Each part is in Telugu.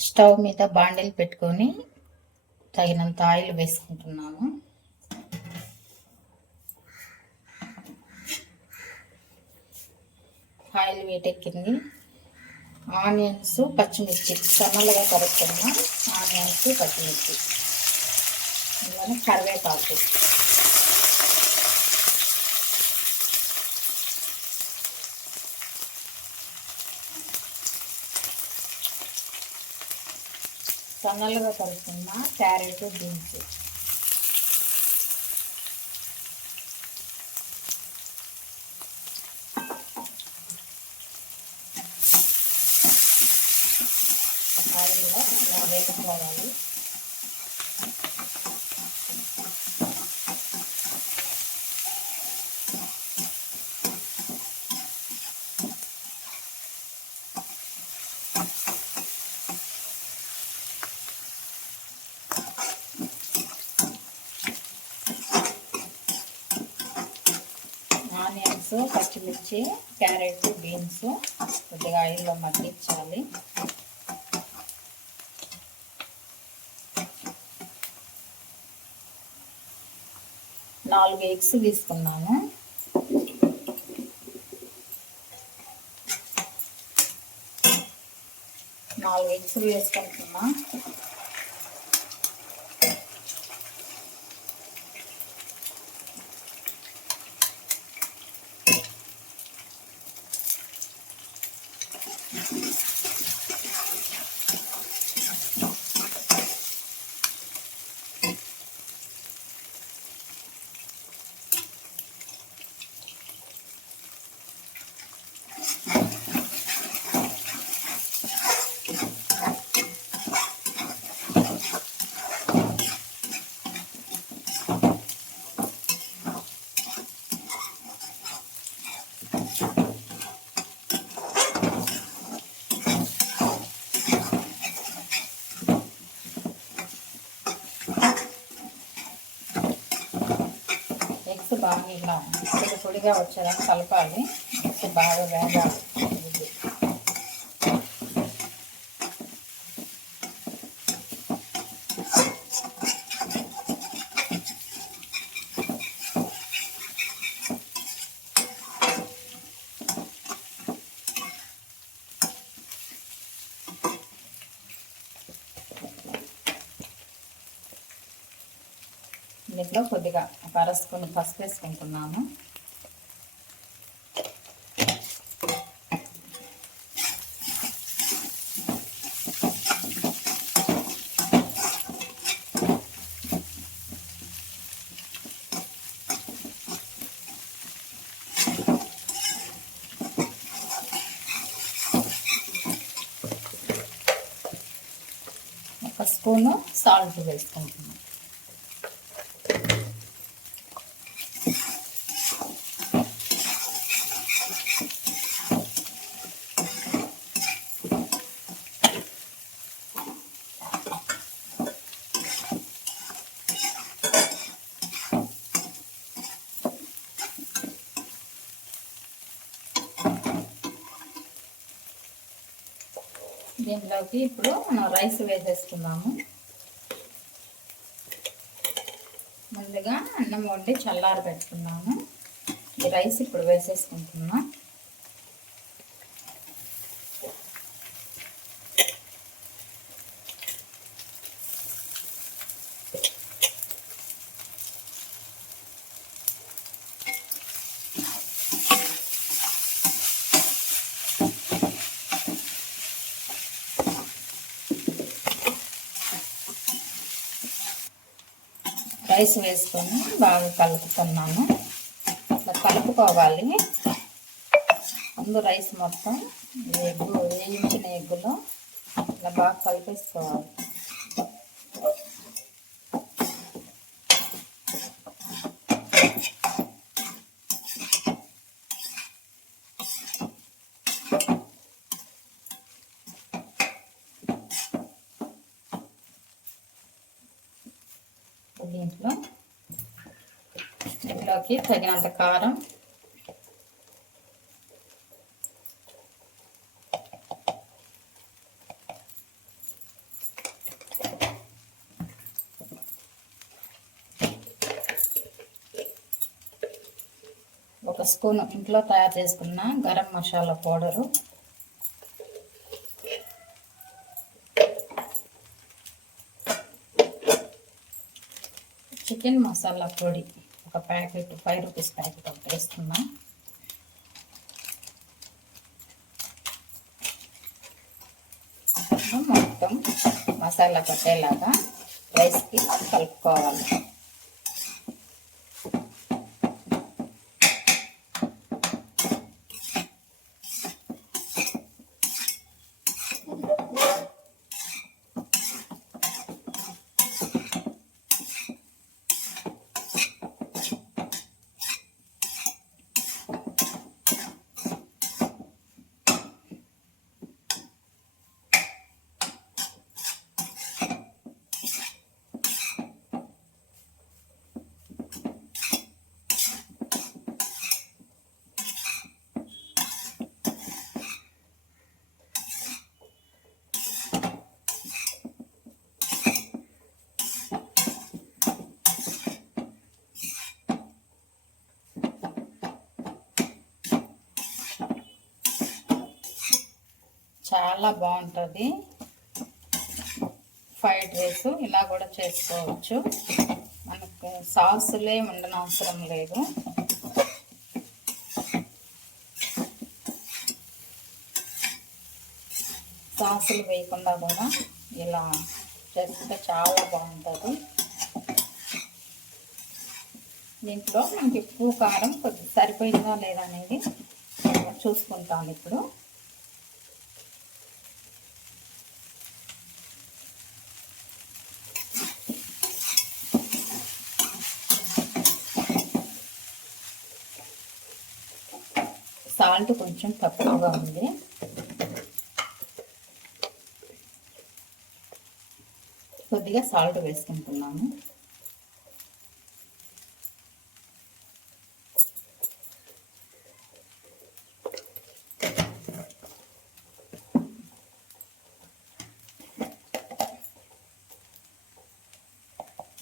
స్టవ్ మీద బాండిల్ పెట్టుకొని తగినంత ఆయిల్ వేసుకుంటున్నాము. ఆయిల్ వేటెక్కింది ఆనియన్స్ పచ్చిమిర్చి. సన్నలుగా కరుక్కున్న ఆనియన్స్ పచ్చిమిర్చి. అందులోనే కరివేపాకు. సన్నలుగా కలుపుకున్న క్యారెట్ బీన్స్ ఆయిల్లో ఇలా వేసుకోవాలి ఆనియన్స్ పచ్చిమిర్చి క్యారెట్ బీన్స్ కొద్దిగా ఆయిల్లో మగ్గించాలి. నాలుగు ఎగ్స్ తీసుకున్నాను నాలుగు ఎగ్స్ వేసుకుంటున్నా ఎగ్స్ బాగా ఇలా పొడి పొడిగా వచ్చేదాకా కలపాలి బాగా వేగాలి ఇది. కొద్దిగా ఒక అర స్పూన్ పసుపు వేసుకుంటున్నాము ఒక స్పూను సాల్ట్ వేసుకుంటున్నాను. దీంట్లోకి ఇప్పుడు మనం రైస్ వేసేసుకున్నాము ముందుగా అన్నం వండి చల్లారి పెట్టుకున్నాము ఈ రైస్ ఇప్పుడు వేసేసుకుంటున్నాం. రైస్ వేసుకొని బాగా కలుపుతున్నాను. ఇట్లా కలుపుకోవాలి. ముందు రైస్ మొత్తం ఎగ్గు వేయించిన ఎగ్గులో ఇలా బాగా కలిపేసుకోవాలి. రుచికి తగినంత కారం. ఒక స్పూన్ ఇంట్లో తయారు చేసుకున్న గరం మసాలా పౌడరు. చికెన్ మసాలా పొడి. ఒక ప్యాకెట్ ఫైవ్ రూపీస్ ప్యాకెట్ ఒకటి వేస్తున్నాం. మొత్తం మసాలా పట్టేలాగా రైస్కి కలుపుకోవాలి. చాలా బాగుంటుంది. ఫ్రైడ్ రైస్ ఇలా కూడా చేసుకోవచ్చు. మనకు సాసులే ఉండనవసరం లేదు. సాసులు వేయకుండా కూడా ఇలా చేస్తే చాలా బాగుంటుంది. దీంట్లో మనకి ఉప్పు కారం కొద్ది సరిపోయిందా లేదా అనేది చూసుకుంటాను ఇప్పుడు. సాల్ట్ కొంచెం తక్కువగా ఉంది. కొద్దిగా సాల్ట్ వేసుకుంటున్నాము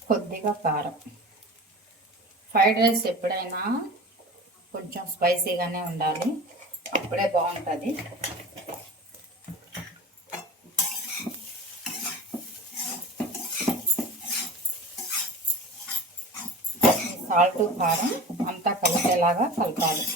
కొద్దిగా కారం. ఫ్రైడ్ రైస్ ఎప్పుడైనా కొంచెం స్పైసీగానే ఉండాలి. అప్పుడే బాగుంటుంది. సాల్ట్ కారం అంతా కలిసేలాగా కలపాలి.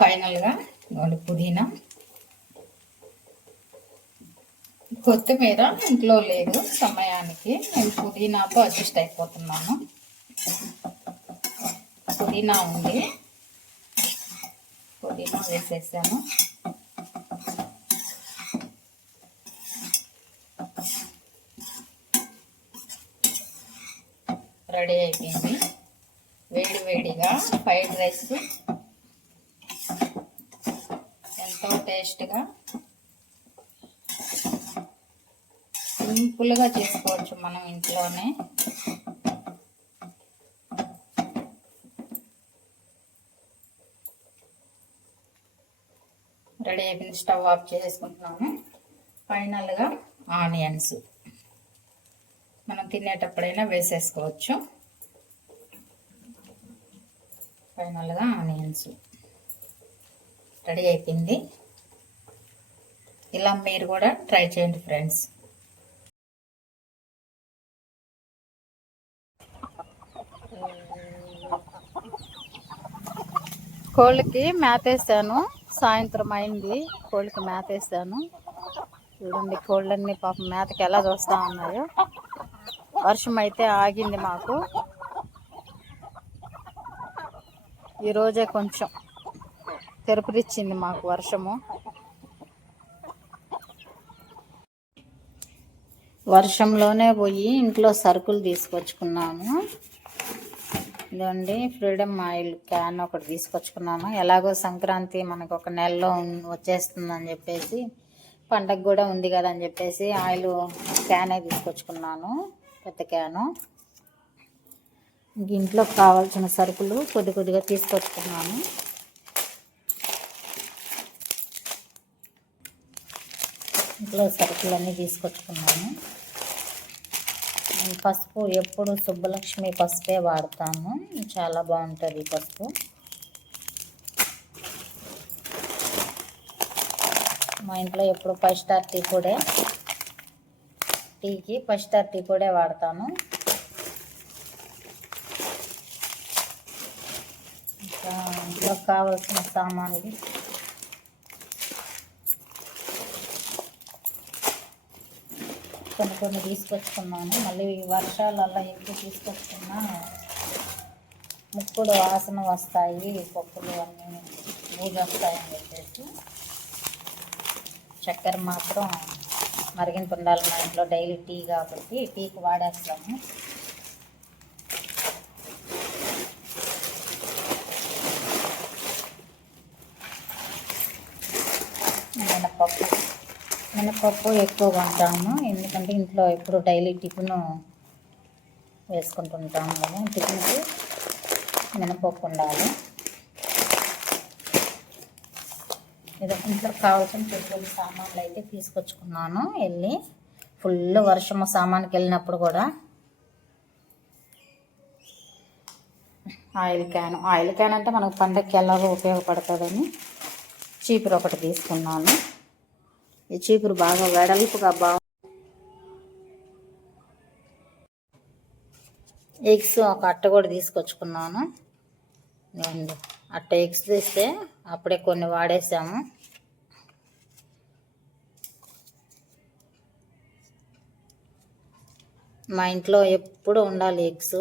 ఫైనల్గా ఇదిగోండి పుదీనా. కొత్తిమీర ఇంట్లో లేదు సమయానికి. నేను పుదీనాతో అడ్జస్ట్ అయిపోతున్నాను. పుదీనా ఉంది. పుదీనా వేసేసాను. రెడీ అయిపోయింది. వేడి వేడిగా ఫ్రైడ్ రైస్ పేస్ట్గా టేస్ట్గా సింపుల్గా చేసుకోవచ్చు మనం ఇంట్లోనే. రెడీ అయిపోయింది స్టవ్ ఆఫ్ చేసుకుంటున్నాము ఫైనల్గా ఆనియన్స్. మనం తినేటప్పుడైనా వేసేసుకోవచ్చు. ఫైనల్గా ఆనియన్స్. రెడీ అయిపోయింది. ఇలా మీరు కూడా ట్రై చేయండి ఫ్రెండ్స్. కోళ్ళకి మేత వేసాను. సాయంత్రం అయింది. కోళ్ళకి మేత వేసాను. చూడండి కోళ్ళన్నీ పాపం మేతకి ఎలా చూస్తూ ఉన్నాయో. వర్షం అయితే ఆగింది మాకు. ఈరోజే కొంచెం తెరుపునిచ్చింది మాకు వర్షము. వర్షంలోనే పోయి ఇంట్లో సరుకులు తీసుకొచ్చుకున్నాము. ఇదండి ఫ్రీడమ్ ఆయిల్ క్యాన్ ఒకటి తీసుకొచ్చుకున్నాను ఎలాగో సంక్రాంతి మనకు ఒక నెలలో వచ్చేస్తుందని చెప్పేసి పండగ కూడా ఉంది కదా అని చెప్పేసి ఆయిల్ క్యానే తీసుకొచ్చుకున్నాను పెద్ద క్యాను. ఇంట్లో కావాల్సిన సరుకులు కొద్ది కొద్దిగా తీసుకొచ్చుకున్నాను. ఇంట్లో సరుకులన్నీ తీసుకొచ్చుకున్నాను. పసుపు ఎప్పుడు సుబ్బలక్ష్మి పసుపే వాడతాను చాలా బాగుంటుంది పసుపు. మా ఇంట్లో ఎప్పుడు ఫైవ్ స్టార్ టీ పొడే. టీకి ఫైవ్ స్టార్ టీ పొడే వాడతాను. ఇంకా ఇంట్లో కావాల్సిన సామాన్లు కొన్ని కొన్ని తీసుకొచ్చుకున్నాను. మళ్ళీ వర్షాలల్లో ఎక్కువ తీసుకొచ్చుకున్నా ముక్కుడు వాసన వస్తాయి పప్పులు అన్నీ బూజు వస్తాయని చెప్పేసి చక్కెర మాత్రం మరిగింపు ఉండాలి మా ఇంట్లో డైలీ టీ కాబట్టి టీకి వాడేస్తాము మినపప్పు పప్పు ఎక్కువ కొంటాము. ఎందుకంటే ఇంట్లో ఎప్పుడు డైలీ టిఫిన్ వేసుకుంటుంటాము కదా టిఫిన్కి మినపప్పు ఉండాలి. ఏదో ఇంట్లో కావాల్సిన పెట్టుబడి సామాన్లు అయితే తీసుకొచ్చుకున్నాను వెళ్ళి. ఫుల్ వర్షము సామాన్కి వెళ్ళినప్పుడు కూడా ఆయిల్ క్యాన్ ఆయిల్ క్యాన్ అంటే మనకు పండగకి ఎలాగో ఉపయోగపడుతుందని చీపురు ఒకటి తీసుకున్నాను. ఈ చీపురు బాగా వెడల్పుగా బాగు ఎగ్స్ ఒక అట్ట కూడా తీసుకొచ్చుకున్నాను. నేను అట్ట ఎగ్స్ తీస్తే అప్పుడే కొన్ని వాడేసాము. మా ఇంట్లో ఎప్పుడు ఉండాలి ఎగ్స్.